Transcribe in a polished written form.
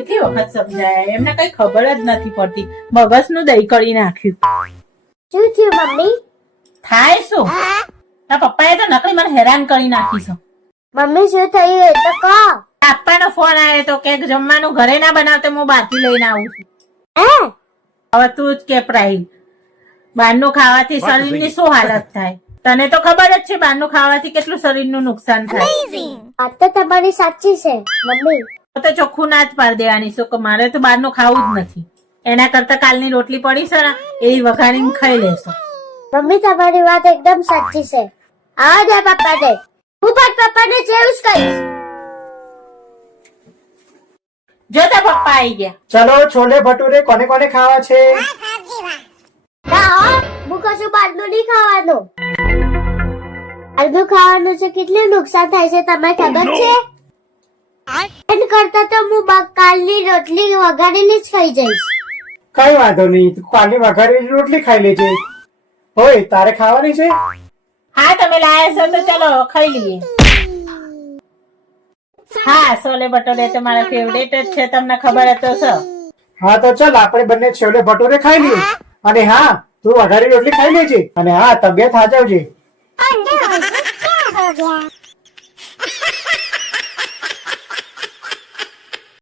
કેટલી વખત સમજાય, એમને કઈ ખબર જ નથી પડતી. મગજનું દહીં કરી નાખ્યું. શું થયું મમ્મી? થાય શું? તારા પપ્પાએ તો નકરી મને હેરાન કરી નાખી છે. મમ્મી શું થયું એ તો કહો. આપવાનો ફોન આવ્યો તો કે જમવાનું ઘરે ના બનાવતે હું બહારથી લઈને આવું છું. હવે તું જ કે પ્રાઈ, બહારનું ખાવાથી શરીરની શું હાલત થાય? તને તો ખબર જ છે બહારનું ખાવાથી કેટલું શરીરનું નુકસાન થાય. વાત તો તમારી સાચી છે મમ્મી. તો ચોખ્ખું ના જ પાડી દેવાની શું કે મારે તો બહારનું ખાવું જ નથી. એના કરતા કાલની રોટલી પડી છે ને એ વઘારીને ખાઈ લેશો. મમ્મી તમારી વાત એકદમ સાચી છે. આવા દે પપ્પાને, હું પણ પપ્પાને જેવું જ કહીશ. જો તારા પપ્પા આવી ગયા. ચલો છોલે ભટુરે કોને કોને ખાવા છે? ના હો, હું કશું બહારનું નહીં ખાવાનું. બહારનું ખાવાનું છે કેટલું નુકસાન થાય છે તમને ખબર છે? એન કરતા તો હું કાલની રોટલી વઘારેલી જ ખાઈ જઈશ. કઈ વાંધો નહીં, તું કાલની વઘારેલી રોટલી ખાઈ લેજે. હોય તારે ખાવાની છે? હા તમે લાયા છો તો ચલો ખાઈ લઈએ. હા છોલે ભટુરે તો મારા ફેવરેટ જ છે, તમને ખબર તો છે. હા તો ચાલ આપણે બંને છોલે ભટુરે ખાઈ લઈએ. અને હા તું વઘારેલી રોટલી ખાઈ લેજે. અને હા તબિયત સાચવજે.